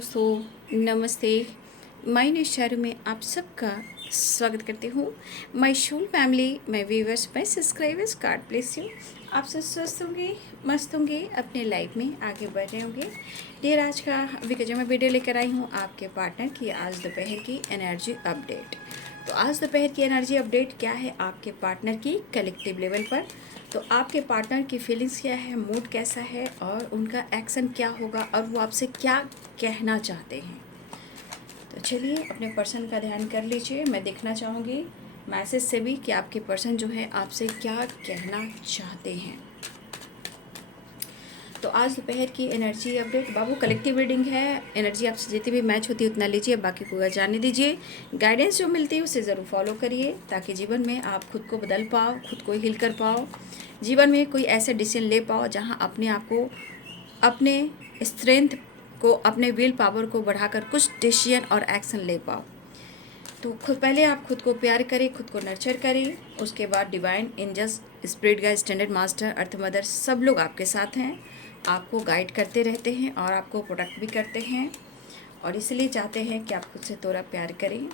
दोस्तों, नमस्ते। My news channel में आप सबका स्वागत करती हूँ। My whole family, my viewers, my subscribers, God bless you. आप सब स्वस्थ होंगे, मस्त होंगे, अपने लाइफ में आगे बढ़ रहे होंगे। डेर आज का जो मैं वीडियो लेकर आई हूँ आपके पार्टनर की आज दोपहर की एनर्जी अपडेट। तो आज दोपहर की एनर्जी अपडेट क्या है आपके पार्टनर की कलेक्टिव लेवल पर। तो आपके पार्टनर की फीलिंग्स क्या है, मूड कैसा है और उनका एक्शन क्या होगा और वो आपसे क्या कहना चाहते हैं। तो चलिए अपने पर्सन का ध्यान कर लीजिए। मैं देखना चाहूँगी मैसेज से भी कि आपके पर्सन जो है आपसे क्या कहना चाहते हैं। तो आज दोपहर की एनर्जी अपडेट बाबू कलेक्टिव रीडिंग है। एनर्जी आपसे जितनी भी मैच होती है उतना लीजिए, बाकी पूरा जाने दीजिए। गाइडेंस जो मिलती है उसे ज़रूर फॉलो करिए ताकि जीवन में आप खुद को बदल पाओ, खुद को हील कर पाओ, जीवन में कोई ऐसे डिसीजन ले पाओ जहां अपने आप को, अपने स्ट्रेंथ को, अपने विल पावर को बढ़ाकर कुछ डिसीजन और एक्शन ले पाओ। तो खुद पहले आप खुद को प्यार करें, खुद को नर्चर करें, उसके बाद divine angels, spirit guide, standard master, earth mother सब लोग आपके साथ हैं, आपको गाइड करते रहते हैं और आपको प्रोटेक्ट भी करते हैं और इसलिए चाहते हैं कि आप खुद से थोड़ा प्यार करें।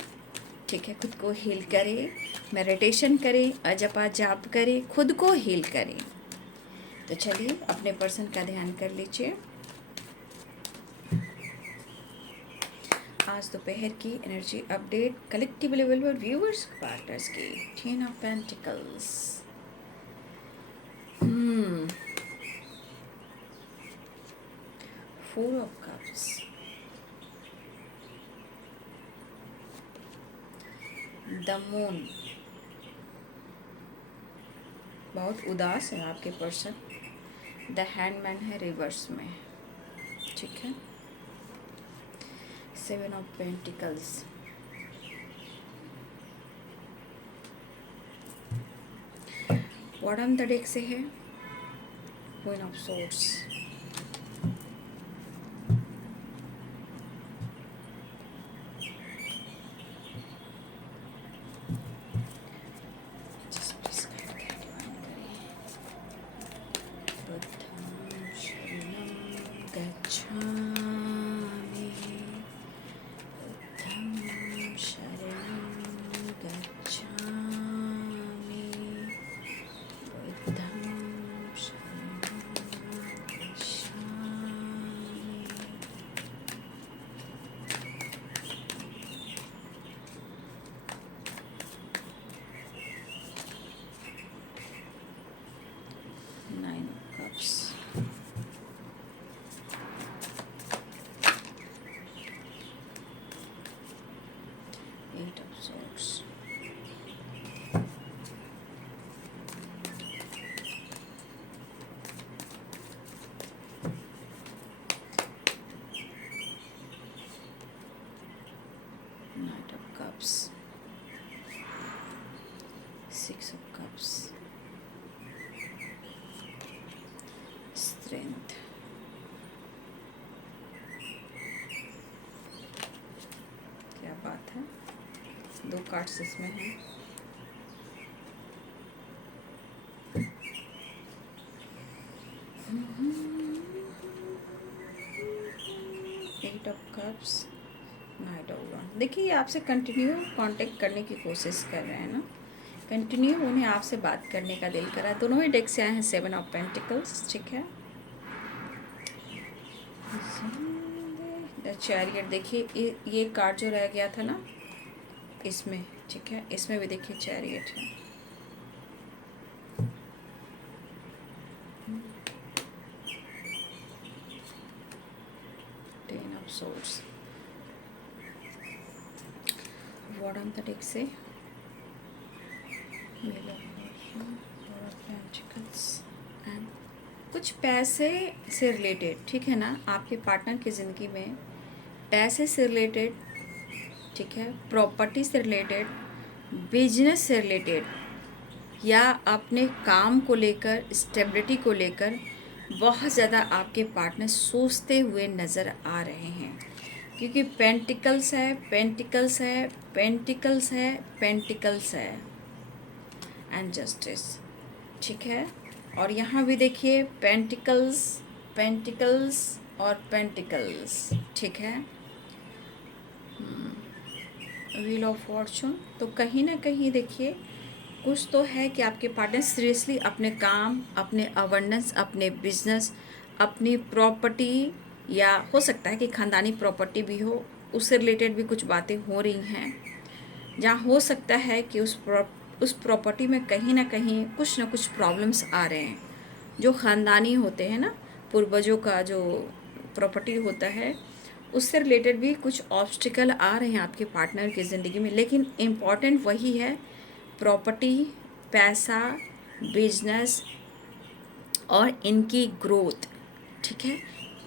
ठीक है, खुद को हील करें, मेडिटेशन करें, अजपा जाप करें, खुद को हील करें। तो चलिए अपने पर्सन का ध्यान कर लीजिए। आज दोपहर की एनर्जी अपडेट कलेक्टिव लेवल पर व्यूअर्स पार्टनर्स की 10 of pentacles, 4 of cups, the moon. बहुत उदास है आपके पर्सन। द हैंडमैन है रिवर्स में। ठीक है, 7 of pentacles, bottom the deck से है क्वीन ऑफ सोर्ड्स, गच्छामि, बुद्धं शरणं गच्छामि, बुद्धं शरणं गच्छामि। Nine of cups, eight of swords, knight of cups, 6 of cups, strength. क्या बात है, 2 कार्ड्स इसमें हैं। Eight of cups, knight of वन। देखिए आपसे कंटिन्यू कांटेक्ट करने की कोशिश कर रहे हैं ना, कंटिन्यू उन्हें आपसे बात करने का दिल करा। दोनों ही डेक से आए हैं 7 ऑफ पेंटिकल्स। ठीक है, द चैरियट। देखिए ये कार्ड जो रह गया था ना इसमें, ठीक है, इसमें भी देखिए चैरियट है। Ten of swords, bottom the deck से एंड कुछ पैसे से रिलेटेड, ठीक है ना, आपके पार्टनर की ज़िंदगी में पैसे से रिलेटेड, ठीक है, प्रॉपर्टी से रिलेटेड, बिजनेस से रिलेटेड या अपने काम को लेकर, स्टेबिलिटी को लेकर बहुत ज़्यादा आपके पार्टनर सोचते हुए नज़र आ रहे हैं क्योंकि पेंटिकल्स है, पेंटिकल्स है, पेंटिकल्स है, पेंटिकल्स है एंड जस्टिस। ठीक है, और यहाँ भी देखिए पेंटिकल्स, पेंटिकल्स और पेंटिकल्स। ठीक है, व्हील ऑफ फॉर्चून। तो कहीं ना कहीं देखिए कुछ तो है कि आपके पार्टनर सीरियसली अपने काम, अपने अवेयरनेस, अपने बिजनेस, अपनी प्रॉपर्टी, या हो सकता है कि ख़ानदानी प्रॉपर्टी भी हो, उससे रिलेटेड भी कुछ बातें हो रही हैं, जहाँ हो सकता है कि उस प्रॉपर्टी में कहीं ना कुछ प्रॉब्लम्स आ रहे हैं जो ख़ानदानी होते हैं ना, पूर्वजों का जो प्रॉपर्टी होता है उससे रिलेटेड भी कुछ ऑब्स्टिकल आ रहे हैं आपके पार्टनर की ज़िंदगी में। लेकिन इम्पॉर्टेंट वही है, प्रॉपर्टी, पैसा, बिजनेस और इनकी ग्रोथ। ठीक है,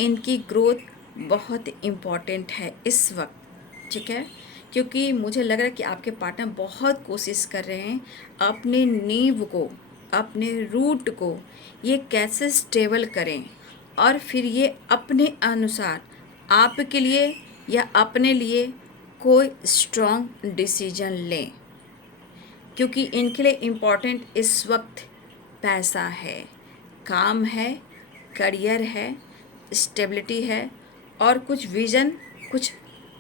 इनकी ग्रोथ बहुत इम्पॉर्टेंट है इस वक्त। ठीक है, क्योंकि मुझे लग रहा है कि आपके पार्टनर बहुत कोशिश कर रहे हैं अपने नींव को, अपने रूट को ये कैसे स्टेबल करें और फिर ये अपने अनुसार आपके लिए या अपने लिए कोई स्ट्रॉन्ग डिसीजन लें, क्योंकि इनके लिए इम्पॉर्टेंट इस वक्त पैसा है, काम है, करियर है, स्टेबिलिटी है और कुछ विज़न। कुछ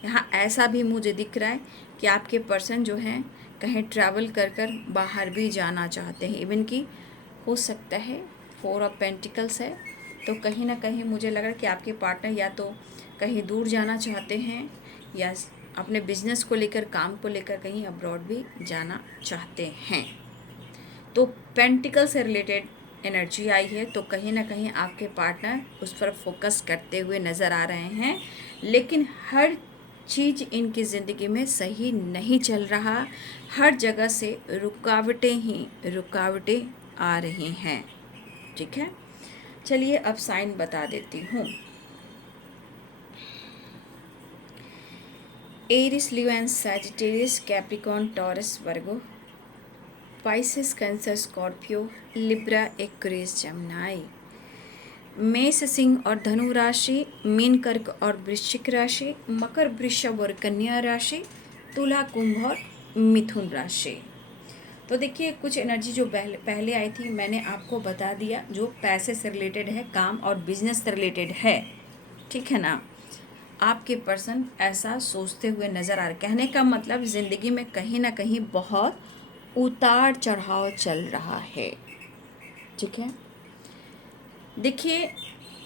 यहाँ ऐसा भी मुझे दिख रहा है कि आपके पर्सन जो हैं कहीं ट्रैवल कर कर बाहर भी जाना चाहते हैं। इवन कि हो सकता है 4 ऑफ पेंटिकल्स है, तो कहीं ना कहीं मुझे लग रहा है कि आपके पार्टनर या तो कहीं दूर जाना चाहते हैं या अपने बिजनेस को लेकर, काम को लेकर कहीं अब्रॉड भी जाना चाहते हैं। तो पेंटिकल से रिलेटेड एनर्जी आई है, तो कहीं ना कहीं आपके पार्टनर उस पर फोकस करते हुए नज़र आ रहे हैं। लेकिन हर चीज़ इनकी ज़िंदगी में सही नहीं चल रहा, हर जगह से रुकावटें ही रुकावटें आ रही हैं। ठीक है, चलिए अब साइन बता देती हूँ। Aries, Leo and Sagittarius, Capricorn, Taurus, Virgo, Pisces, Cancer, Scorpio, Libra, Aquarius, Gemini. मेष, सिंह और धनु राशि, मीन, कर्क और वृश्चिक राशि, मकर, वृषभ और कन्या राशि, तुला, कुंभ और मिथुन राशि। तो देखिए कुछ एनर्जी जो पहले आई थी मैंने आपको बता दिया, जो पैसे से रिलेटेड है, काम और बिजनेस से रिलेटेड है। ठीक है ना, आपके पर्सन ऐसा सोचते हुए नज़र आ रहे। कहने का मतलब ज़िंदगी में कहीं ना कहीं बहुत उतार चढ़ाव चल रहा है। ठीक है, देखिए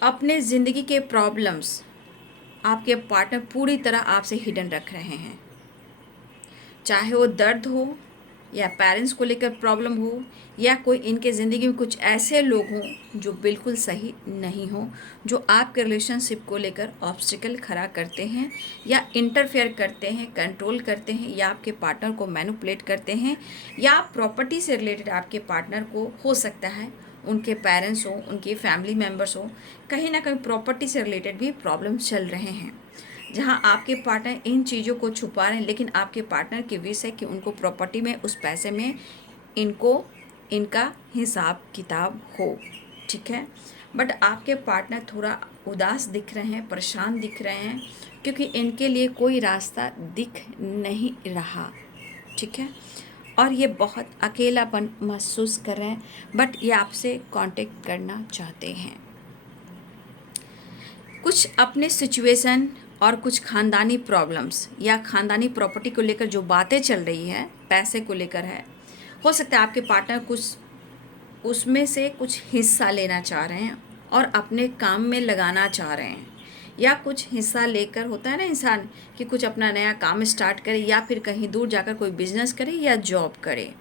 अपने ज़िंदगी के प्रॉब्लम्स आपके पार्टनर पूरी तरह आपसे हिडन रख रहे हैं, चाहे वो दर्द हो या पेरेंट्स को लेकर प्रॉब्लम हो या कोई इनके ज़िंदगी में कुछ ऐसे लोग हों जो बिल्कुल सही नहीं हो, जो आपके रिलेशनशिप को लेकर ऑब्स्टिकल खड़ा करते हैं या इंटरफेयर करते हैं, कंट्रोल करते हैं, या आपके पार्टनर को मैनिपुलेट करते हैं, या प्रॉपर्टी से रिलेटेड आपके पार्टनर को हो सकता है उनके पेरेंट्स हो, उनके फैमिली मेम्बर्स हो, कहीं ना कहीं प्रॉपर्टी से रिलेटेड भी प्रॉब्लम चल रहे हैं, जहां आपके पार्टनर इन चीज़ों को छुपा रहे हैं। लेकिन आपके पार्टनर की विश है कि उनको प्रॉपर्टी में, उस पैसे में इनको इनका हिसाब किताब हो। ठीक है, बट आपके पार्टनर थोड़ा उदास दिख रहे हैं, परेशान दिख रहे हैं, क्योंकि इनके लिए कोई रास्ता दिख नहीं रहा। ठीक है, और ये बहुत अकेलापन महसूस कर रहे हैं, बट ये आपसे कांटेक्ट करना चाहते हैं। कुछ अपने सिचुएशन और कुछ ख़ानदानी प्रॉब्लम्स या ख़ानदानी प्रॉपर्टी को लेकर जो बातें चल रही है, पैसे को लेकर है, हो सकता है आपके पार्टनर कुछ उसमें से कुछ हिस्सा लेना चाह रहे हैं और अपने काम में लगाना चाह रहे हैं, या कुछ हिस्सा लेकर, होता है ना इंसान कि कुछ अपना नया काम स्टार्ट करे या फिर कहीं दूर जाकर कोई बिजनेस करे या जॉब करे।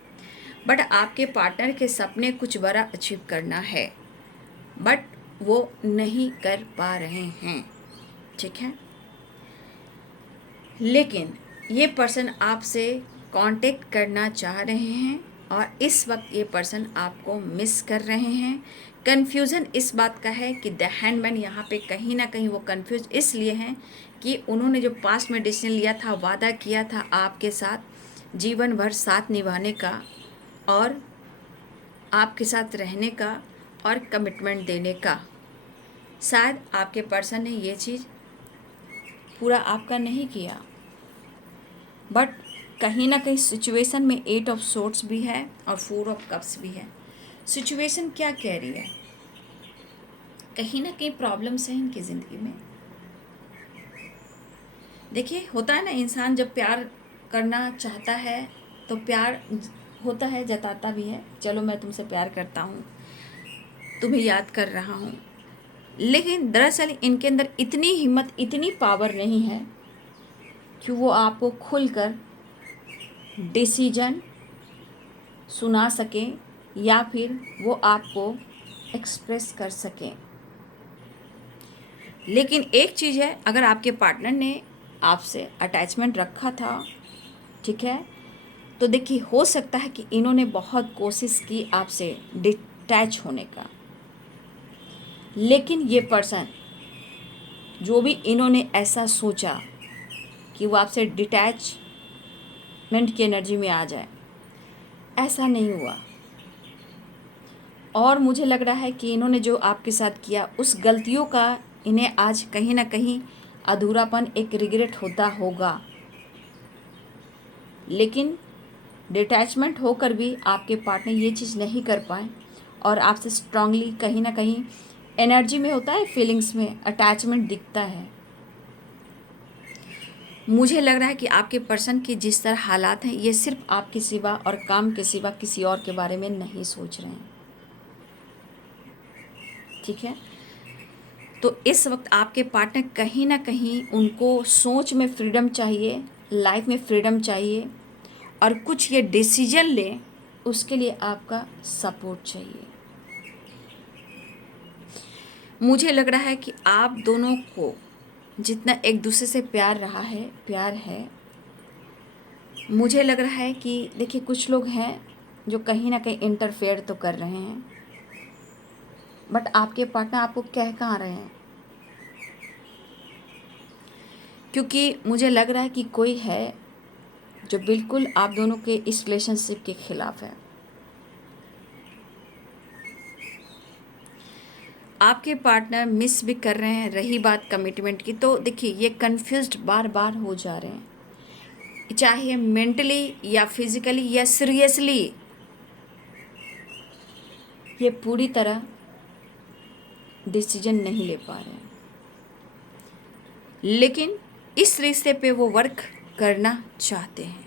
बट आपके पार्टनर के सपने कुछ बड़ा अचीव करना है, बट वो नहीं कर पा रहे हैं। ठीक है, लेकिन ये पर्सन आपसे कांटेक्ट करना चाह रहे हैं और इस वक्त ये पर्सन आपको मिस कर रहे हैं। कन्फ्यूज़न इस बात का है कि द हैंडमैन यहाँ पे कहीं ना कहीं वो कन्फ्यूज इसलिए हैं कि उन्होंने जो पास्ट में डिसीजन लिया था, वादा किया था आपके साथ जीवन भर साथ निभाने का और आपके साथ रहने का और कमिटमेंट देने का, शायद आपके पर्सन ने ये चीज़ पूरा आपका नहीं किया। बट कहीं ना कहीं सिचुएशन में 8 ऑफ सोर्ड्स भी है और 4 ऑफ कप्स भी है। सिचुएशन क्या कह रही है, कहीं ना कहीं प्रॉब्लम्स हैं इनकी ज़िंदगी में। देखिए होता है ना, इंसान जब प्यार करना चाहता है तो प्यार होता है, जताता भी है, चलो मैं तुमसे प्यार करता हूँ, तुम्हें याद कर रहा हूँ। लेकिन दरअसल इनके अंदर इतनी हिम्मत, इतनी पावर नहीं है कि वो आपको खुलकर डिसीजन सुना सकें या फिर वो आपको एक्सप्रेस कर सकें। लेकिन एक चीज़ है, अगर आपके पार्टनर ने आपसे अटैचमेंट रखा था, ठीक है, तो देखिए हो सकता है कि इन्होंने बहुत कोशिश की आपसे डिटैच होने का, लेकिन ये पर्सन जो भी इन्होंने ऐसा सोचा कि वो आपसे डिटैचमेंट की एनर्जी में आ जाए, ऐसा नहीं हुआ। और मुझे लग रहा है कि इन्होंने जो आपके साथ किया, उस गलतियों का इन्हें आज कहीं ना कहीं अधूरापन, एक रिग्रेट होता होगा। लेकिन डिटैचमेंट होकर भी आपके पार्टनर ये चीज़ नहीं कर पाए और आपसे स्ट्रांगली कहीं ना कहीं एनर्जी में होता है, फीलिंग्स में अटैचमेंट दिखता है। मुझे लग रहा है कि आपके पर्सन की जिस तरह हालात हैं, ये सिर्फ आपके सिवा और काम के सिवा किसी और के बारे में नहीं सोच रहे हैं, ठीक है। तो इस वक्त आपके पार्टनर कहीं ना कहीं उनको सोच में फ्रीडम चाहिए, लाइफ में फ्रीडम चाहिए, और कुछ ये डिसीजन ले, उसके लिए आपका सपोर्ट चाहिए। मुझे लग रहा है कि आप दोनों को जितना एक दूसरे से प्यार है, मुझे लग रहा है कि देखिए कुछ लोग हैं जो कहीं ना कहीं इंटरफेयर तो कर रहे हैं, बट आपके पार्टनर आपको कह कहाँ रहे हैं, क्योंकि मुझे लग रहा है कि कोई है जो बिल्कुल आप दोनों के इस रिलेशनशिप के खिलाफ है। आपके पार्टनर मिस भी कर रहे हैं। रही बात कमिटमेंट की, तो देखिए ये कंफ्यूज्ड बार बार हो जा रहे हैं, चाहे मेंटली या फिजिकली या सीरियसली, ये पूरी तरह डिसीजन नहीं ले पा रहे हैं। लेकिन इस रिश्ते पे वो वर्क करना चाहते हैं,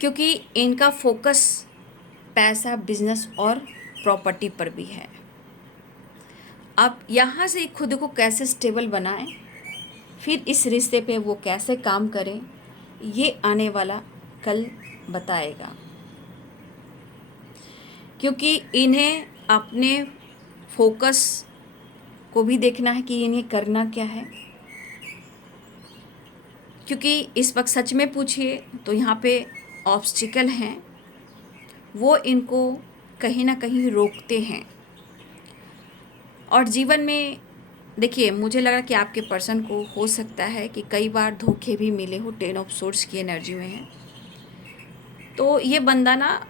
क्योंकि इनका फोकस पैसा, बिजनेस और प्रॉपर्टी पर भी है। अब यहाँ से खुद को कैसे स्टेबल बनाएं, फिर इस रिश्ते पे वो कैसे काम करें, ये आने वाला कल बताएगा। क्योंकि इन्हें अपने फोकस को भी देखना है कि इन्हें करना क्या है। क्योंकि इस वक्त सच में पूछिए तो यहाँ पे ऑब्स्टिकल हैं, वो इनको कहीं ना कहीं रोकते हैं। और जीवन में देखिए मुझे लगा कि आपके पर्सन को हो सकता है कि कई बार धोखे भी मिले हो, 10 ऑफ सोर्ड्स की एनर्जी में है। तो ये बंदा ना,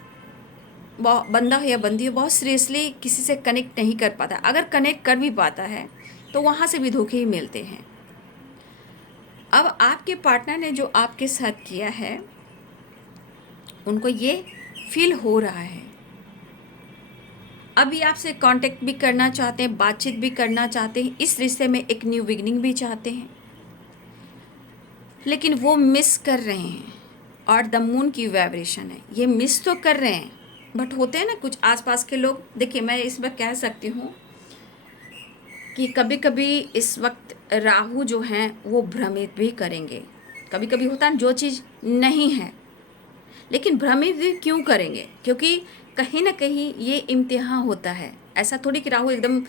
बंदा हो या बंदी हो, बहुत सीरियसली किसी से कनेक्ट नहीं कर पाता। अगर कनेक्ट कर भी पाता है तो वहाँ से भी धोखे ही मिलते हैं। अब आपके पार्टनर ने जो आपके साथ किया है, उनको ये फील हो रहा है। अभी आपसे कांटेक्ट भी करना चाहते हैं, बातचीत भी करना चाहते हैं, इस रिश्ते में एक न्यू बिगिनिंग भी चाहते हैं, लेकिन वो मिस कर रहे हैं। और द मून की वाइब्रेशन है, ये मिस तो कर रहे हैं, बट होते हैं ना कुछ आसपास के लोग। देखिए मैं इसमें कह सकती हूँ कि कभी कभी इस वक्त राहु जो हैं वो भ्रमित भी करेंगे। कभी कभी होता है जो चीज़ नहीं है, लेकिन भ्रमित भी क्यों करेंगे, क्योंकि कहीं ना कहीं ये इम्तिहान होता है। ऐसा थोड़ी कि राहु एकदम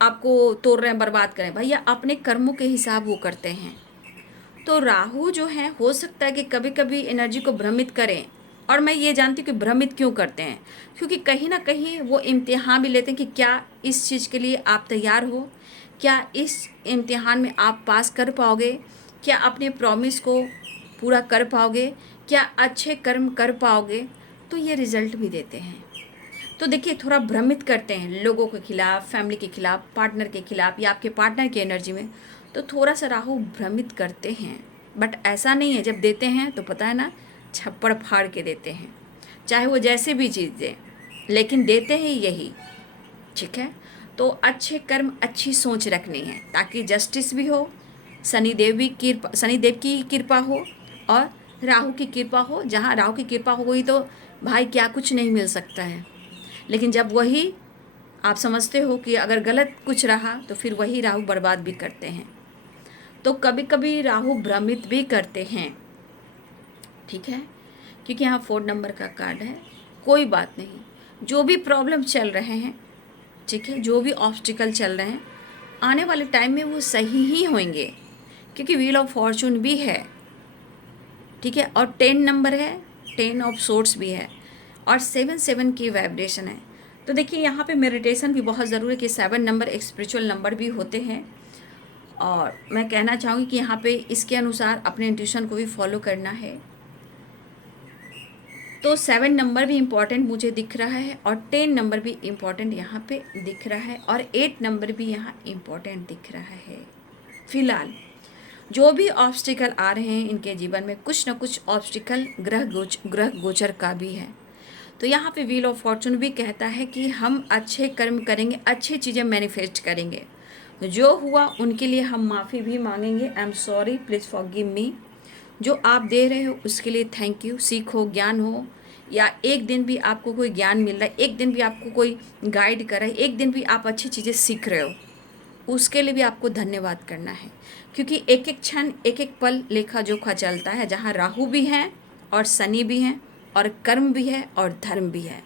आपको तोड़ रहे हैं, बर्बाद करें, भैया अपने कर्मों के हिसाब वो करते हैं। तो राहु जो है हो सकता है कि कभी कभी एनर्जी को भ्रमित करें, और मैं ये जानती हूँ कि भ्रमित क्यों करते हैं, क्योंकि कहीं ना कहीं वो इम्तिहान भी लेते हैं कि क्या इस चीज़ के लिए आप तैयार हो, क्या इस इम्तिहान में आप पास कर पाओगे, क्या अपने प्रॉमिस को पूरा कर पाओगे, क्या अच्छे कर्म कर पाओगे। तो ये रिजल्ट भी देते हैं। तो देखिए थोड़ा भ्रमित करते हैं लोगों के खिलाफ, फैमिली के खिलाफ, पार्टनर के खिलाफ या आपके पार्टनर की एनर्जी में, तो थोड़ा सा राहु भ्रमित करते हैं। बट ऐसा नहीं है, जब देते हैं तो पता है ना, छप्पड़ फाड़ के देते हैं, चाहे वो जैसे भी चीज़ दें, लेकिन देते हैं यही, ठीक है। तो अच्छे कर्म, अच्छी सोच रखनी है, ताकि जस्टिस भी हो, शनिदेव की कृपा हो और राहु की कृपा हो। जहाँ राहु की कृपा हो गई तो भाई क्या कुछ नहीं मिल सकता है, लेकिन जब वही आप समझते हो कि अगर गलत कुछ रहा तो फिर वही राहु बर्बाद भी करते हैं। तो कभी कभी राहु भ्रमित भी करते हैं, ठीक है, क्योंकि यहाँ 4 नंबर का कार्ड है। कोई बात नहीं, जो भी प्रॉब्लम चल रहे हैं, ठीक है, जो भी ऑब्स्टिकल चल रहे हैं, आने वाले टाइम में वो सही ही होंगे, क्योंकि व्हील ऑफ फॉर्चून भी है, ठीक है, और 10 नंबर है, 10 ऑफ सोर्ट्स भी है, और 7 की वाइब्रेशन है। तो देखिए यहाँ पे मेडिटेशन भी बहुत ज़रूरी है कि 7 नंबर एक स्पिरिचुअल नंबर भी होते हैं। और मैं कहना चाहूँगी कि यहाँ पे इसके अनुसार अपने इंट्यूशन को भी फॉलो करना है। तो 7 नंबर भी इम्पॉर्टेंट मुझे दिख रहा है, और 10 नंबर भी इम्पॉर्टेंट यहाँ पे दिख रहा है, और 8 नंबर भी यहाँ इम्पॉर्टेंट दिख रहा है। फिलहाल जो भी ऑब्स्टिकल आ रहे हैं इनके जीवन में, कुछ न कुछ ऑब्स्टिकल ग्रह गोचर का भी है। तो यहाँ पे व्हील ऑफ फॉर्चून भी कहता है कि हम अच्छे कर्म करेंगे, अच्छी चीज़ें मैनिफेस्ट करेंगे। जो हुआ उनके लिए हम माफ़ी भी मांगेंगे, I am sorry, please forgive me. जो आप दे रहे हो उसके लिए थैंक यू। सीख हो, ज्ञान हो, या एक दिन भी आपको कोई ज्ञान मिल रहा है, एक दिन भी आपको कोई गाइड कर रहा है, एक दिन भी आप अच्छी चीज़ें सीख रहे हो, उसके लिए भी आपको धन्यवाद करना है। क्योंकि एक एक क्षण, एक एक पल लेखा जोखा चलता है, जहाँ राहु भी हैं और शनि भी हैं और कर्म भी है और धर्म भी है।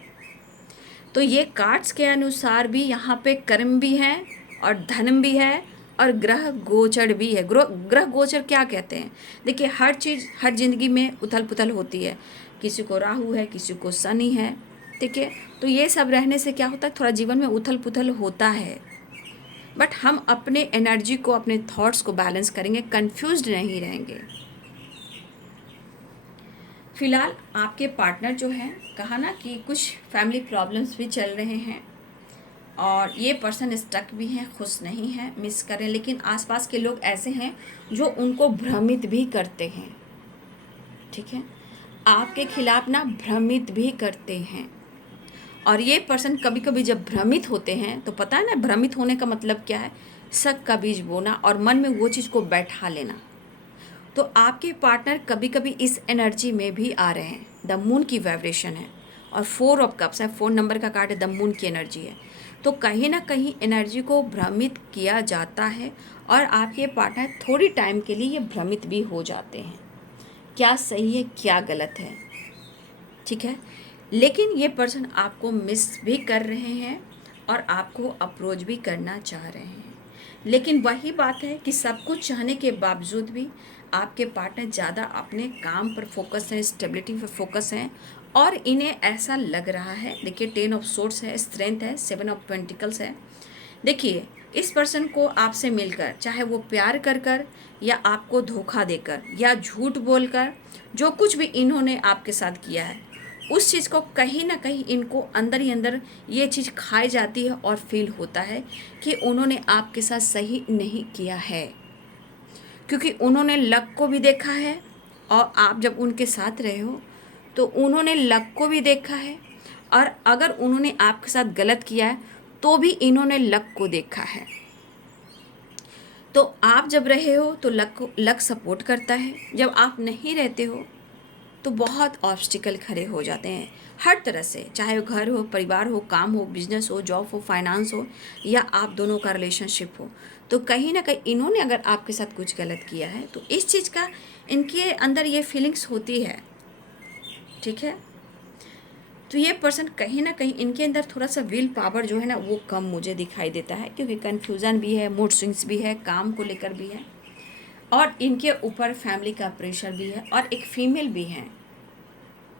तो ये कार्ड्स के अनुसार भी यहाँ पे कर्म भी है और धर्म भी है और ग्रह गोचर भी है। ग्रह गोचर क्या कहते हैं? देखिए, हर चीज़, हर जिंदगी में उथल पुथल होती है। किसी को राहु है, किसी को शनि है, ठीक है। तो ये सब रहने से क्या होता है, थोड़ा जीवन में उथल पुथल होता है। बट हम अपने एनर्जी को, अपने थॉट्स को बैलेंस करेंगे, कंफ्यूज्ड नहीं रहेंगे। फिलहाल आपके पार्टनर जो हैं, कहा ना कि कुछ फैमिली प्रॉब्लम्स भी चल रहे हैं, और ये पर्सन स्टक भी हैं, खुश नहीं हैं, मिस करें। लेकिन आसपास के लोग ऐसे हैं जो उनको भ्रमित भी करते हैं, ठीक है, आपके खिलाफ ना भ्रमित भी करते हैं। और ये पर्सन कभी कभी जब भ्रमित होते हैं तो पता है ना, भ्रमित होने का मतलब क्या है, शक का बीज बोना और मन में वो चीज़ को बैठा लेना। तो आपके पार्टनर कभी कभी इस एनर्जी में भी आ रहे हैं। द मून की वाइब्रेशन है और 4 ऑफ कप्स है, 4 नंबर का कार्ड है, द मून की एनर्जी है। तो कहीं ना कहीं एनर्जी को भ्रमित किया जाता है, और आपके पार्टनर थोड़ी टाइम के लिए ये भ्रमित भी हो जाते हैं, क्या सही है क्या गलत है, ठीक है। लेकिन ये पर्सन आपको मिस भी कर रहे हैं और आपको अप्रोच भी करना चाह रहे हैं। लेकिन वही बात है कि सब कुछ चाहने के बावजूद भी आपके पार्टनर ज़्यादा अपने काम पर फोकस है, स्टेबिलिटी पर फोकस है, और इन्हें ऐसा लग रहा है, देखिए 10 ऑफ सोर्ट्स है, स्ट्रेंथ है, 7 ऑफ पेंटिकल्स है। देखिए, इस पर्सन को आपसे मिलकर, चाहे वो प्यार कर कर या आपको धोखा देकर या झूठ बोलकर, जो कुछ भी इन्होंने आपके साथ किया है, उस चीज़ को कहीं ना कहीं इनको अंदर ही अंदर ये चीज़ खाई जाती है और फील होता है कि उन्होंने आपके साथ सही नहीं किया है। क्योंकि उन्होंने लक को भी देखा है, और आप जब उनके साथ रहे हो तो उन्होंने लक को भी देखा है, और अगर उन्होंने आपके साथ गलत किया है तो भी इन्होंने लक को देखा है। तो आप जब रहे हो तो लक सपोर्ट करता है, जब आप नहीं रहते हो तो बहुत ऑब्स्टिकल खड़े हो जाते हैं हर तरह से, चाहे वो घर हो, परिवार हो, काम हो, बिजनेस हो, जॉब हो, फाइनेंस हो, या आप दोनों का रिलेशनशिप हो। तो कहीं ना कहीं इन्होंने अगर आपके साथ कुछ गलत किया है तो इस चीज़ का इनके अंदर ये फीलिंग्स होती है, ठीक है। तो ये पर्सन कहीं ना कहीं, इनके अंदर थोड़ा सा विल पावर जो है ना वो कम मुझे दिखाई देता है, क्योंकि कन्फ्यूज़न भी है, मूड स्विंग्स भी है, काम को लेकर भी है, और इनके ऊपर फैमिली का प्रेशर भी है, और एक फीमेल भी है,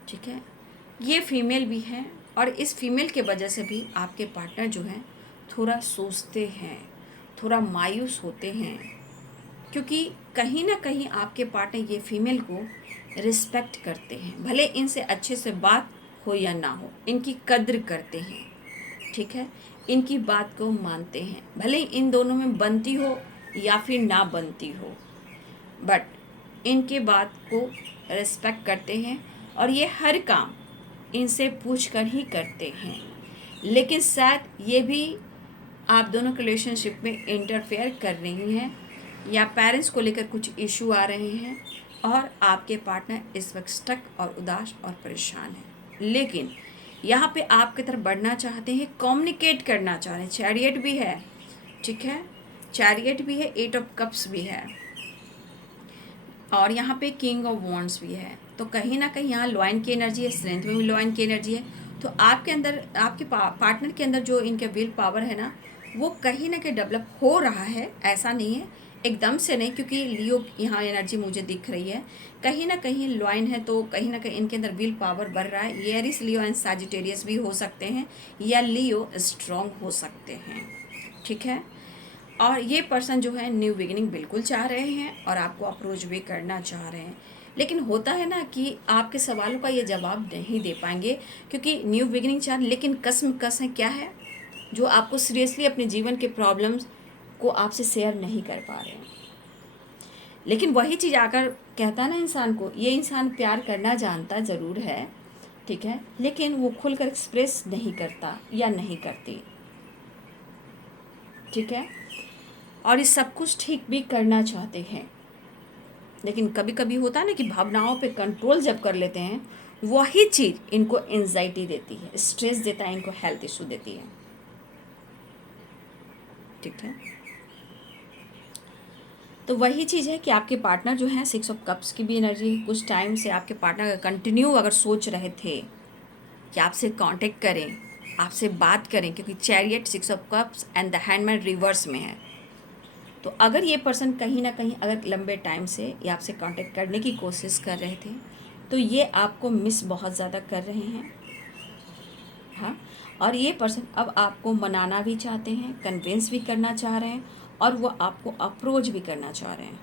ठीक है, ये फीमेल भी है। और इस फीमेल के वजह से भी आपके पार्टनर जो हैं थोड़ा सोचते हैं, थोड़ा मायूस होते हैं, क्योंकि कहीं ना कहीं आपके पार्टनर ये फीमेल को रिस्पेक्ट करते हैं, भले इनसे अच्छे से बात हो या ना हो, इनकी कद्र करते हैं, ठीक है, इनकी बात को मानते हैं, भले इन दोनों में बनती हो या फिर ना बनती हो, बट इनके बात को रिस्पेक्ट करते हैं, और ये हर काम इनसे पूछ कर ही करते हैं। लेकिन शायद ये भी आप दोनों के रिलेशनशिप में इंटरफेयर कर रही हैं, या पेरेंट्स को लेकर कुछ इशू आ रहे हैं और आपके पार्टनर इस वक्त स्टक और उदास और परेशान है, लेकिन यहाँ पे आपकी तरफ बढ़ना चाहते हैं, कम्युनिकेट करना चाह रहे हैं। चैरियट भी है, ठीक है, चैरियट भी है, 8 ऑफ कप्स भी है और यहाँ पे किंग ऑफ वॉन्ड्स भी है। तो कहीं ना कहीं यहाँ लॉयन की एनर्जी है, स्ट्रेंथ में भी लॉयन की एनर्जी है। तो आपके अंदर, आपके पार्टनर के अंदर जो इनके विल पावर है ना, वो कहीं ना कहीं डेवलप हो रहा है, ऐसा नहीं है एकदम से नहीं, क्योंकि लियो यहाँ एनर्जी मुझे दिख रही है। कहीं ना कहीं लॉयन है तो कहीं ना कहीं इनके अंदर विल पावर बढ़ रहा है। एरिस, लियो एंड सजिटेरियस भी हो सकते हैं या लियो स्ट्रॉन्ग हो सकते हैं, ठीक है। और ये पर्सन जो है न्यू बिगिनिंग बिल्कुल चाह रहे हैं और आपको अप्रोच भी करना चाह रहे हैं, लेकिन होता है ना कि आपके सवालों का ये जवाब नहीं दे पाएंगे, क्योंकि न्यू बिगिनिंग चाह, लेकिन कस है क्या है जो आपको सीरियसली अपने जीवन के प्रॉब्लम्स को आपसे शेयर नहीं कर पा रहे हैं। लेकिन वही चीज़ आकर कहता है ना इंसान को, ये इंसान प्यार करना जानता ज़रूर है, ठीक है, लेकिन वो खुलकर एक्सप्रेस नहीं करता या नहीं करती, ठीक है। और ये सब कुछ ठीक भी करना चाहते हैं, लेकिन कभी कभी होता है ना कि भावनाओं पे कंट्रोल जब कर लेते हैं, वही चीज़ इनको एंजाइटी देती है, स्ट्रेस देता है, इनको हेल्थ इशू देती है, ठीक है। तो वही चीज़ है कि आपके पार्टनर जो है 6 ऑफ कप्स की भी एनर्जी, कुछ टाइम से आपके पार्टनर कंटिन्यू अगर सोच रहे थे कि आपसे कांटेक्ट करें, आपसे बात करें, क्योंकि chariot, 6 of cups and the handman reverse में है। तो अगर ये पर्सन कहीं ना कहीं अगर लंबे टाइम से ये आपसे कांटेक्ट करने की कोशिश कर रहे थे, तो ये आपको मिस बहुत ज़्यादा कर रहे हैं, हाँ। और ये पर्सन अब आपको मनाना भी चाहते हैं, कन्विंस भी करना चाह रहे हैं और वो आपको अप्रोच भी करना चाह रहे हैं,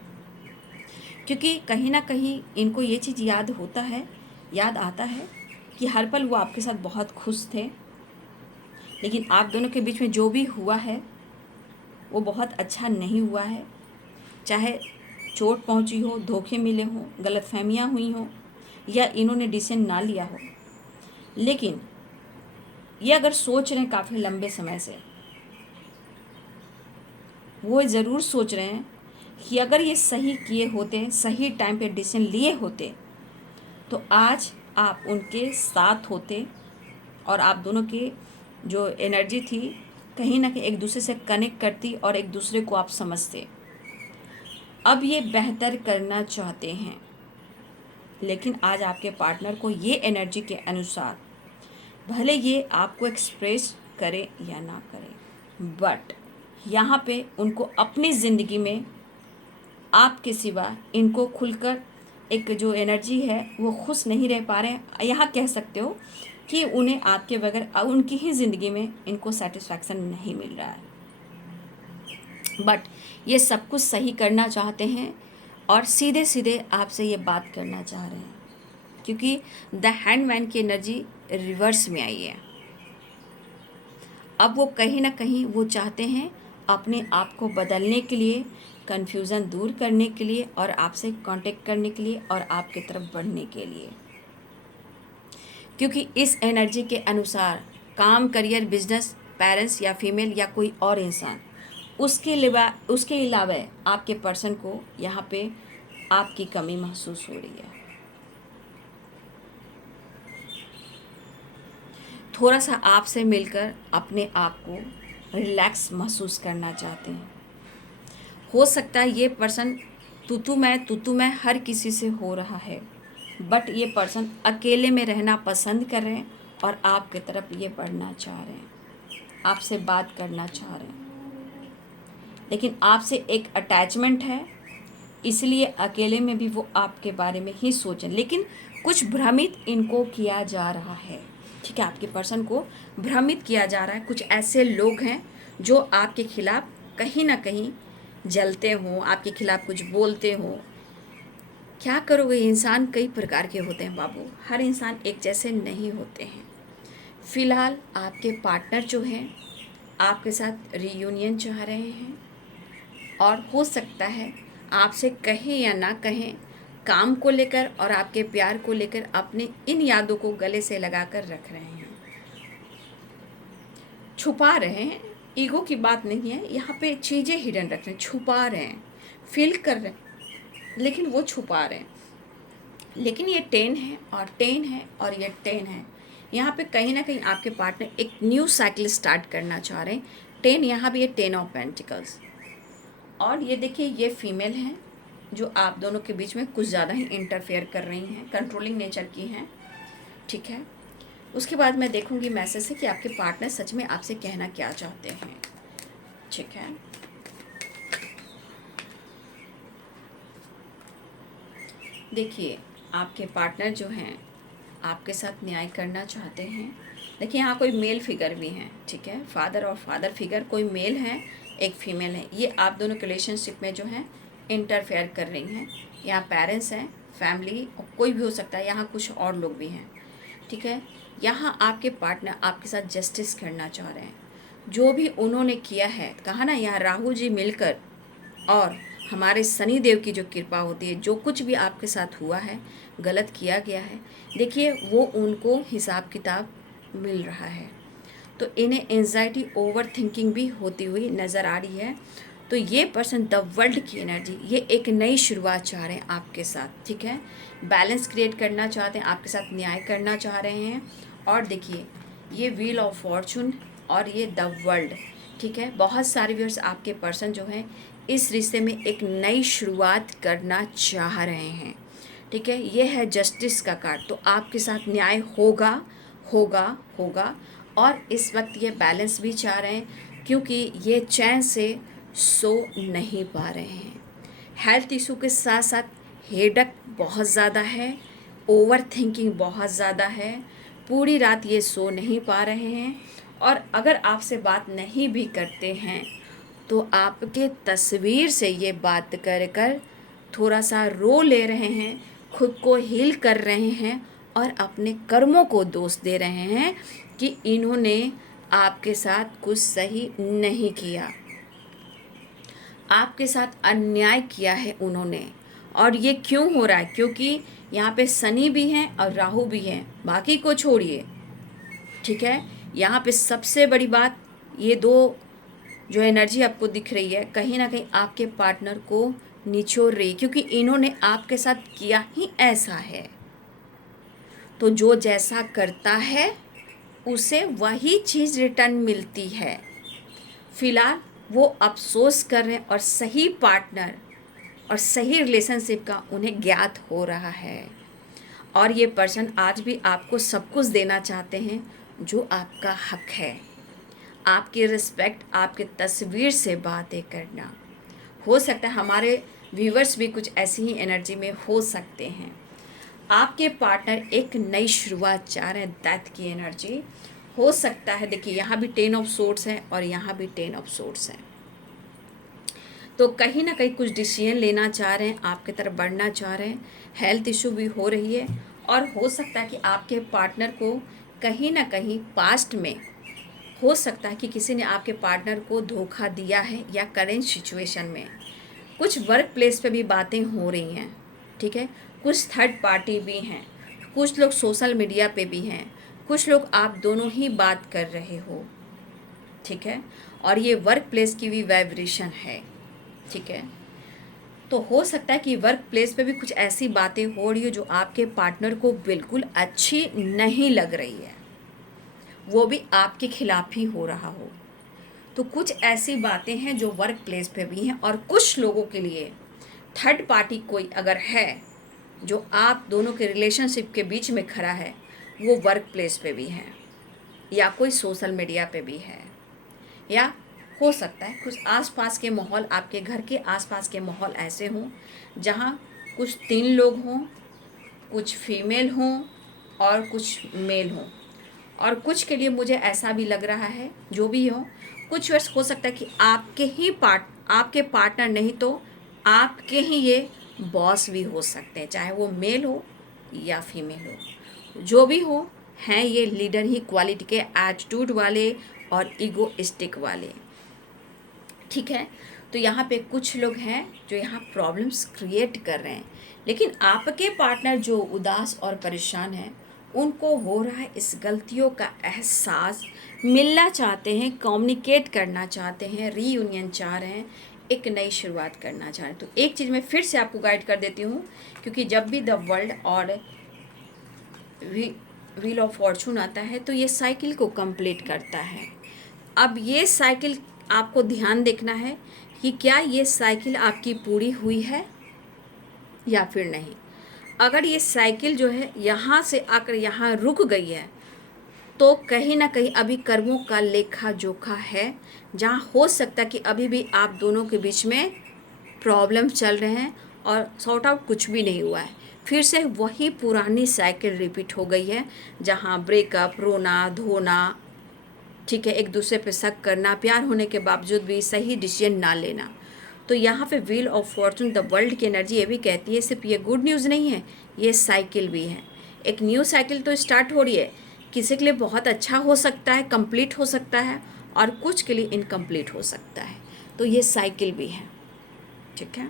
क्योंकि कहीं ना कहीं इनको ये चीज़ याद आता है कि हर पल वो आपके साथ बहुत खुश थे, लेकिन आप दोनों के बीच में जो भी हुआ है वो बहुत अच्छा नहीं हुआ है। चाहे चोट पहुंची हो, धोखे मिले हों, गलतफहमियां हुई हों या इन्होंने डिसीजन ना लिया हो, लेकिन ये अगर सोच रहे हैं काफ़ी लंबे समय से, वो ज़रूर सोच रहे हैं कि अगर ये सही किए होते, सही टाइम पे डिसीजन लिए होते, तो आज आप उनके साथ होते और आप दोनों की जो एनर्जी थी कहीं ना कहीं एक दूसरे से कनेक्ट करती और एक दूसरे को आप समझते। अब ये बेहतर करना चाहते हैं, लेकिन आज आपके पार्टनर को ये एनर्जी के अनुसार भले ये आपको एक्सप्रेस करे या ना करे, बट यहाँ पे उनको अपनी ज़िंदगी में आपके सिवा इनको खुलकर एक जो एनर्जी है वो खुश नहीं रह पा रहे हैं। यहाँ कह सकते हो कि उन्हें आपके बगैर उनकी ही ज़िंदगी में इनको सेटिस्फैक्शन नहीं मिल रहा है, बट ये सब कुछ सही करना चाहते हैं और सीधे सीधे आपसे ये बात करना चाह रहे हैं, क्योंकि द हैंडमैन की एनर्जी रिवर्स में आई है। अब वो कहीं ना कहीं वो चाहते हैं अपने आप को बदलने के लिए, कन्फ्यूज़न दूर करने के लिए और आपसे कांटेक्ट करने के लिए और आपकी तरफ बढ़ने के लिए, क्योंकि इस एनर्जी के अनुसार काम, करियर, बिजनेस, पेरेंट्स या फीमेल या कोई और इंसान, उसके अलावा आपके पर्सन को यहाँ पे आपकी कमी महसूस हो रही है। थोड़ा सा आपसे मिलकर अपने आप को रिलैक्स महसूस करना चाहते हैं। हो सकता है ये पर्सन तू मैं हर किसी से हो रहा है, बट ये पर्सन अकेले में रहना पसंद कर रहे हैं और आपकी तरफ ये बढ़ना चाह रहे हैं, आपसे बात करना चाह रहे हैं, लेकिन आपसे एक अटैचमेंट है, इसलिए अकेले में भी वो आपके बारे में ही सोचें, लेकिन कुछ भ्रमित इनको किया जा रहा है, ठीक है। आपके पर्सन को भ्रमित किया जा रहा है। कुछ ऐसे लोग हैं जो आपके खिलाफ कहीं ना कहीं जलते हों, आपके खिलाफ कुछ बोलते हों। क्या करोगे, इंसान कई प्रकार के होते हैं बाबू, हर इंसान एक जैसे नहीं होते हैं। फ़िलहाल आपके पार्टनर जो हैं आपके साथ रीयूनियन चाह रहे हैं और हो सकता है आपसे कहें या ना कहें, काम को लेकर और आपके प्यार को लेकर अपने इन यादों को गले से लगाकर रख रहे हैं, छुपा रहे हैं। ईगो की बात नहीं है यहाँ पे, चीज़ें हिडन रख रहे हैं, छुपा रहे हैं। फील कर रहे हैं लेकिन वो छुपा रहे हैं। लेकिन ये 10 है और 10 है और ये 10 है। यहाँ पे कहीं ना कहीं आपके पार्टनर एक न्यू साइकिल स्टार्ट करना चाह रहे हैं। 10 यहाँ भी है 10 ऑफ पेंटिकल्स। और ये देखिए ये फीमेल हैं जो आप दोनों के बीच में कुछ ज़्यादा ही इंटरफेयर कर रही हैं, कंट्रोलिंग नेचर की हैं, ठीक है। उसके बाद मैं देखूंगी मैसेज से कि आपके पार्टनर सच में आपसे कहना क्या चाहते हैं, ठीक है। देखिए आपके पार्टनर जो हैं आपके साथ न्याय करना चाहते हैं। देखिए यहाँ कोई मेल फिगर भी हैं, ठीक है। फादर और फादर फिगर, कोई मेल है एक फीमेल है। ये आप दोनों के रिलेशनशिप में जो है इंटरफेयर कर रही हैं। यहाँ पेरेंट्स हैं, फैमिली और कोई भी हो सकता है, यहाँ कुछ और लोग भी हैं, ठीक है। यहाँ आपके पार्टनर आपके साथ जस्टिस करना चाह रहे हैं। जो भी उन्होंने किया है, कहा ना यहाँ राहु जी मिलकर और हमारे शनि देव की जो कृपा होती है, जो कुछ भी आपके साथ हुआ है, गलत किया गया है, देखिए वो उनको हिसाब किताब मिल रहा है। तो इन्हें एंजाइटी ओवर थिंकिंग भी होती हुई नज़र आ रही है। तो ये पर्सन द वर्ल्ड की एनर्जी, ये एक नई शुरुआत चाह रहे हैं आपके साथ, ठीक है। बैलेंस क्रिएट करना चाहते हैं, आपके साथ न्याय करना चाह रहे हैं। और देखिए ये व्हील ऑफ फॉर्चून और ये द वर्ल्ड, ठीक है। बहुत सारे व्यूअर्स आपके पर्सन जो हैं इस रिश्ते में एक नई शुरुआत करना चाह रहे हैं, ठीक है। ये है जस्टिस का कार्ड। तो आपके साथ न्याय होगा होगा होगा। और इस वक्त ये बैलेंस भी चाह रहे हैं क्योंकि ये चैन से सो नहीं पा रहे हैं। हेल्थ इशू के साथ साथ हेडक बहुत ज़्यादा है, ओवर थिंकिंग बहुत ज़्यादा है, पूरी रात ये सो नहीं पा रहे हैं। और अगर आपसे बात नहीं भी करते हैं तो आपके तस्वीर से ये बात कर कर थोड़ा सा रो ले रहे हैं, खुद को हील कर रहे हैं और अपने कर्मों को दोष दे रहे हैं कि इन्होंने आपके साथ कुछ सही नहीं किया, आपके साथ अन्याय किया है उन्होंने। और ये क्यों हो रहा है? क्योंकि यहाँ पे शनि भी हैं और राहु भी हैं, बाकी को छोड़िए, ठीक है। यहाँ पे सबसे बड़ी बात, ये दो जो एनर्जी आपको दिख रही है कहीं ना कहीं आपके पार्टनर को निचोड़ रही, क्योंकि इन्होंने आपके साथ किया ही ऐसा है। तो जो जैसा करता है उसे वही चीज़ रिटर्न मिलती है। फिलहाल वो अफसोस कर रहे हैं और सही पार्टनर और सही रिलेशनशिप का उन्हें ज्ञात हो रहा है। और ये पर्सन आज भी आपको सब कुछ देना चाहते हैं जो आपका हक है। आपकी रिस्पेक्ट, आपके तस्वीर से बातें करना। हो सकता है हमारे व्यूवर्स भी कुछ ऐसी ही एनर्जी में हो सकते हैं। आपके पार्टनर एक नई शुरुआत चाह रहे हैं, डेथ की एनर्जी हो सकता है। देखिए यहाँ भी 10 ऑफ सोर्ड्स है और यहाँ भी 10 ऑफ सोर्ड्स है। तो कहीं ना कहीं कुछ डिसीजन लेना चाह रहे हैं, आपकी तरफ बढ़ना चाह रहे हैं। हेल्थ इशू भी हो रही है और हो सकता है कि आपके पार्टनर को कहीं ना कहीं पास्ट में हो सकता है कि किसी ने आपके पार्टनर को धोखा दिया है, या करेंट सिचुएशन में कुछ वर्क प्लेस पे भी बातें हो रही हैं, ठीक है। कुछ थर्ड पार्टी भी हैं, कुछ लोग सोशल मीडिया पे भी हैं, कुछ लोग आप दोनों ही बात कर रहे हो, ठीक है। और ये वर्क प्लेस की भी वाइब्रेशन है, ठीक है। तो हो सकता है कि वर्क प्लेस पे भी कुछ ऐसी बातें हो रही हो जो आपके पार्टनर को बिल्कुल अच्छी नहीं लग रही है, वो भी आपके खिलाफ ही हो रहा हो। तो कुछ ऐसी बातें हैं जो वर्क प्लेस पे भी हैं। और कुछ लोगों के लिए थर्ड पार्टी कोई अगर है जो आप दोनों के रिलेशनशिप के बीच में खड़ा है, वो वर्क प्लेस पे भी है या कोई सोशल मीडिया पे भी है, या हो सकता है कुछ आसपास के माहौल, आपके घर के आसपास के माहौल ऐसे हों जहाँ कुछ 3 लोग हों, कुछ फीमेल हों और कुछ मेल हों। और कुछ के लिए मुझे ऐसा भी लग रहा है, जो भी हो, कुछ वर्ष हो सकता है कि आपके पार्टनर नहीं तो आपके ही ये बॉस भी हो सकते हैं, चाहे वो मेल हो या फीमेल हो। जो भी हो, हैं ये लीडर ही क्वालिटी के, एटीट्यूड वाले और ईगोइस्टिक वाले, ठीक है। तो यहाँ पे कुछ लोग हैं जो यहाँ प्रॉब्लम्स क्रिएट कर रहे हैं, लेकिन आपके पार्टनर जो उदास और परेशान हैं उनको हो रहा है इस गलतियों का एहसास, मिलना चाहते हैं, कम्युनिकेट करना चाहते हैं, रीयूनियन चाह रहे हैं, एक नई शुरुआत करना चाह रहे हैं। तो एक चीज़ मैं फिर से आपको गाइड कर देती हूँ, क्योंकि जब भी द वर्ल्ड और व्हील ऑफ फॉर्चून आता है तो ये साइकिल को कंप्लीट करता है। अब ये साइकिल आपको ध्यान देखना है कि क्या ये साइकिल आपकी पूरी हुई है या फिर नहीं। अगर ये साइकिल जो है यहाँ से आकर यहाँ रुक गई है तो कहीं ना कहीं अभी कर्मों का लेखा जोखा है, जहाँ हो सकता है कि अभी भी आप दोनों के बीच में प्रॉब्लम चल रहे हैं और सॉर्ट आउट कुछ भी नहीं हुआ है। फिर से वही पुरानी साइकिल रिपीट हो गई है, जहाँ ब्रेकअप, रोना धोना, ठीक है, एक दूसरे पे शक करना, प्यार होने के बावजूद भी सही डिसीजन ना लेना। तो यहाँ पे wheel of Fortune the world की एनर्जी ये भी कहती है सिर्फ ये गुड न्यूज़ नहीं है, ये साइकिल भी है। एक न्यू साइकिल तो स्टार्ट हो रही है, किसी के लिए बहुत अच्छा हो सकता है, कंप्लीट हो सकता है, और कुछ के लिए इनकम्प्लीट हो सकता है। तो ये साइकिल भी है, ठीक है।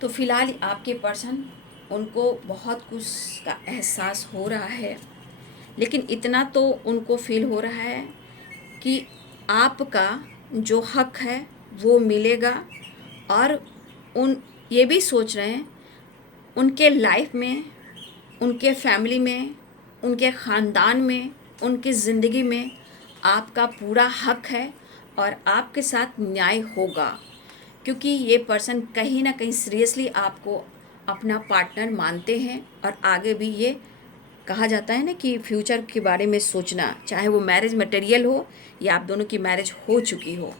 तो फिलहाल आपके पर्सन, उनको बहुत कुछ का एहसास हो रहा है, लेकिन इतना तो उनको फील हो रहा है कि आपका जो हक है वो मिलेगा। और ये भी सोच रहे हैं उनके लाइफ में, उनके फैमिली में, उनके ख़ानदान में, उनकी ज़िंदगी में आपका पूरा हक है और आपके साथ न्याय होगा, क्योंकि ये पर्सन कहीं ना कहीं सीरियसली आपको अपना पार्टनर मानते हैं। और आगे भी ये कहा जाता है ना कि फ्यूचर के बारे में सोचना, चाहे वो मैरिज मटेरियल हो या आप दोनों की मैरिज हो चुकी हो,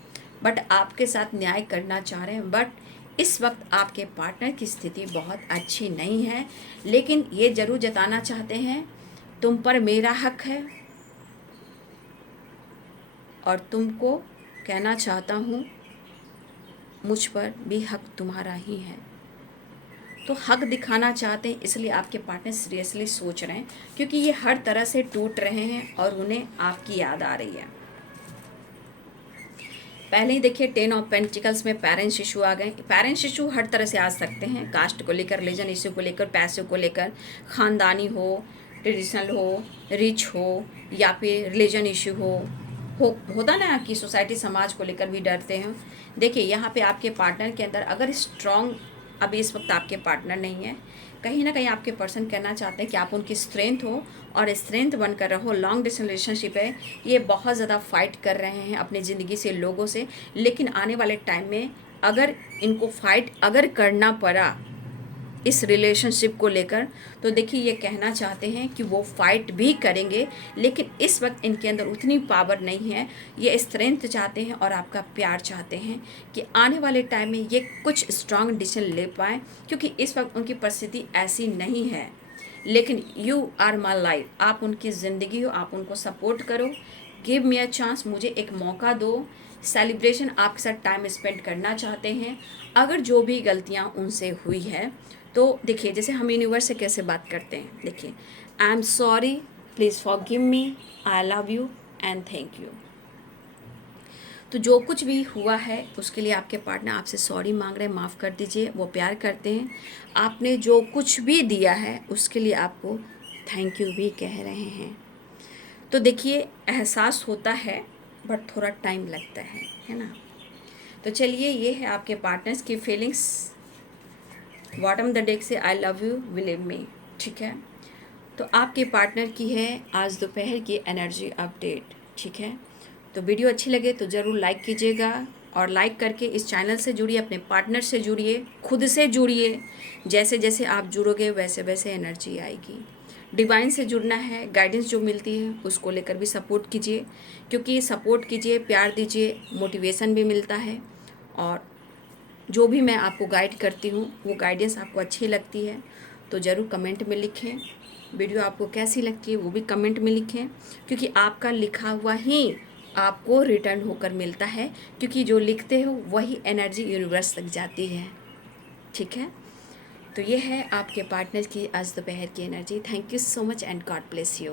बट आपके साथ न्याय करना चाह रहे हैं। बट इस वक्त आपके पार्टनर की स्थिति बहुत अच्छी नहीं है, लेकिन ये ज़रूर जताना चाहते हैं तुम पर मेरा हक है और तुमको कहना चाहता हूँ मुझ पर भी हक तुम्हारा ही है। तो हक दिखाना चाहते हैं, इसलिए आपके पार्टनर सीरियसली सोच रहे हैं, क्योंकि ये हर तरह से टूट रहे हैं और उन्हें आपकी याद आ रही है। पहले ही देखिए 10 ऑफ पेंटिकल्स में पेरेंट्स इशू आ गए। पेरेंट्स इशू हर तरह से आ सकते हैं, कास्ट को लेकर, रिलीजन इशू को लेकर, पैसे को लेकर, ख़ानदानी हो, ट्रेडिशनल हो, रिच हो, या फिर रिलीजन इशू होता ना कि सोसाइटी समाज को लेकर भी डरते हैं। देखिए यहाँ पे आपके पार्टनर के अंदर अगर स्ट्रॉन्ग अभी इस वक्त आपके पार्टनर नहीं है, कहीं ना कहीं आपके पर्सन कहना चाहते हैं कि आप उनकी स्ट्रेंथ हो और स्ट्रेंथ बनकर रहो। लॉन्ग डिस्टेंस रिलेशनशिप है, ये बहुत ज़्यादा फाइट कर रहे हैं अपनी ज़िंदगी से, लोगों से, लेकिन आने वाले टाइम में अगर इनको फाइट अगर करना पड़ा इस रिलेशनशिप को लेकर, तो देखिए ये कहना चाहते हैं कि वो फाइट भी करेंगे, लेकिन इस वक्त इनके अंदर उतनी पावर नहीं है। ये स्ट्रेंथ चाहते हैं और आपका प्यार चाहते हैं कि आने वाले टाइम में ये कुछ स्ट्रांग डिसीजन ले पाएँ, क्योंकि इस वक्त उनकी परिस्थिति ऐसी नहीं है। लेकिन यू आर माई लाइफ, आप उनकी ज़िंदगी हो, आप उनको सपोर्ट करो, गिव मी अ चांस, मुझे एक मौका दो। सेलिब्रेशन आपके साथ टाइम स्पेंड करना चाहते हैं। अगर जो भी गलतियाँ उनसे हुई है, तो देखिए जैसे हम यूनिवर्स से कैसे बात करते हैं, देखिए I am sorry, please forgive me, I love you and thank you. तो जो कुछ भी हुआ है उसके लिए आपके पार्टनर आपसे सॉरी मांग रहे हैं, माफ़ कर दीजिए, वो प्यार करते हैं। आपने जो कुछ भी दिया है उसके लिए आपको थैंक यू भी कह रहे हैं। तो देखिए एहसास होता है बट थोड़ा टाइम लगता है ना। तो चलिए ये है आपके पार्टनर्स की फीलिंग्स। बॉटम द डेक से I love you, believe me, ठीक है। तो आपके पार्टनर की है आज दोपहर की एनर्जी अपडेट, ठीक है। तो वीडियो अच्छी लगे तो ज़रूर लाइक कीजिएगा, और लाइक करके इस चैनल से जुड़िए, अपने पार्टनर से जुड़िए, खुद से जुड़िए। जैसे जैसे आप जुड़ोगे वैसे वैसे एनर्जी आएगी। डिवाइन से जुड़ना है, गाइडेंस जो मिलती है उसको लेकर भी सपोर्ट कीजिए, क्योंकि सपोर्ट कीजिए, प्यार दीजिए, मोटिवेशन भी मिलता है। और जो भी मैं आपको गाइड करती हूँ वो गाइडेंस आपको अच्छी लगती है तो ज़रूर कमेंट में लिखें। वीडियो आपको कैसी लगती है वो भी कमेंट में लिखें, क्योंकि आपका लिखा हुआ ही आपको रिटर्न होकर मिलता है, क्योंकि जो लिखते हो वही एनर्जी यूनिवर्स तक जाती है, ठीक है। तो ये है आपके पार्टनर की आज दोपहर की energy. Thank you so much and God bless you.